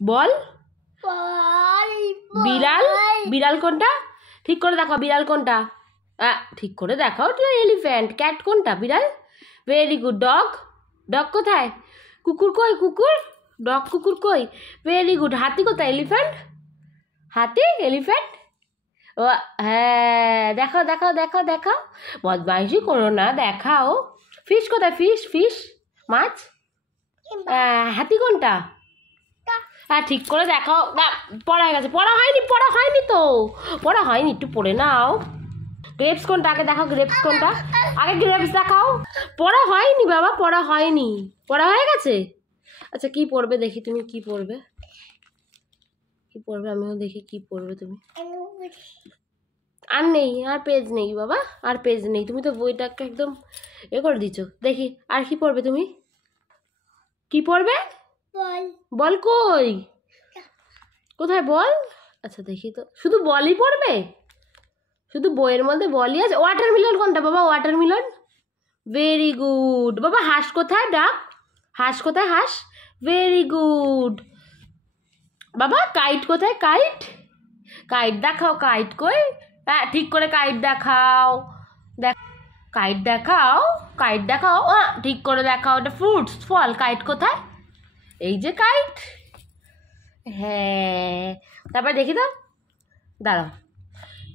বল। বিড়াল, বিড়াল কোনটা? ঠিক করে দেখাও বিড়াল কোনটা। ঠিক করে দেখাও। এলিফ্যান্ট। ক্যাট কোনটা? বিড়াল। Very good. ডগ, ডগ কোথায়? কুকুর কই? কুকুর, ডগ কুকুর কই? Very good. হাতি কোথায়? এলিফ্যান্ট। হাতি, এলিফ্যান্ট। ও হ্যাঁ, দেখাও দেখাও দেখাও দেখাও, বদমাইশি করো না, দেখাও। ফিশ কোথায়? ফিশ, ফিশ মাছ। হাতি কোনটা? হ্যাঁ ঠিক করে দেখাও। না পড়া হয়ে গেছে। পড়া হয়নি, পড়া হয়নি তো, পড়া হয়নি, একটু পড়ে নাও। গ্রেপস কোনটা আগে দেখাও। গ্রেপস কোনটা? আগে গ্রেপস দেখাও। পড়া হয়নি বাবা, পড়া হয়নি। পড়া হয়ে গেছে? আচ্ছা কি পড়বে দেখি, তুমি কি পড়বে? কি পড়বে আমিও দেখি কি পড়বে তুমি। আর নেই, আর পেজ নেই বাবা, আর পেজ নেই। তুমি তো বইটাকে একদম করে দিছো। দেখি আর কি পড়বে তুমি? কি পড়বে? বল। বল কই? কোথায় বল? আচ্ছা দেখি তো, শুধু বলই পড়বে? শুধু বইয়ের মধ্যে বলই আছে? ওয়াটারমেলন কোনটা বাবা? ওয়াটারমেলন। ভেরি গুড বাবা। হাঁস কোথায়? ডাক। হাঁস কোথায়? হাঁস। ভেরি গুড বাবা। কাইট কোথায়? কাইট। কাইট দেখাও। কাইট কই? হ্যাঁ ঠিক করে কাইট দেখাও। দেখ, কাইট দেখাও, কাইট দেখাও। ঠিক করে দেখাও। ওটা ফ্রুটস, ফল। কাইট কোথায়? এই যে কাইট। হ্যাঁ, তারপর দেখি তো, দাঁড়াও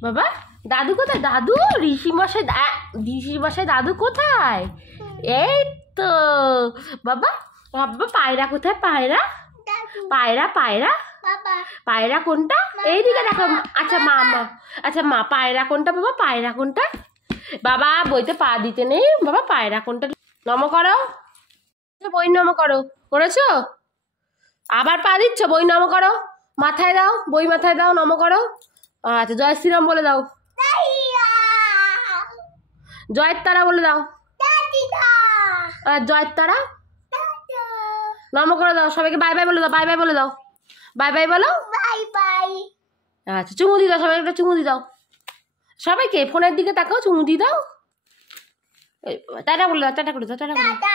বাবা। দাদু কোথায়? দাদু, ঋষি মশাই, ঋষি মশাই দাদু কোথায়? এই তো বাবা। বাবা পায়রা কোথায়? পায়রা, পায়রা, পায়রা, পায়রা কোনটা? এইদিকে দেখো। আচ্ছা মা, আচ্ছা মা, পায়রা কোনটা বাবা? পায়রা কোনটা? বাবা বইতে পা দিতে নেই বাবা। পায়রা কোনটা? নম করো। বই নম করো। করেছো? আবার পা দিচ্ছ? বই নম করো। মাথায় দাও, বই মাথায় দাও, নম করো। আচ্ছা জয় শ্রীরাম বলে দাও। জয়ের তারা বলে দাও। জয়ের তারা নম করে দাও। সবাইকে বাই বাই বলে দাও। বাই বাই বলে দাও। বাই বাই বলো। Bye bye. আচ্ছা চুমু দি দাও। সবাইকে একটা চুমু দি দাও। সবাইকে ফোনের দিকে তাকাও, চুমু দি দাও। টাটা বলে দাও। টাটা করে দাও। টাটা করে দাও।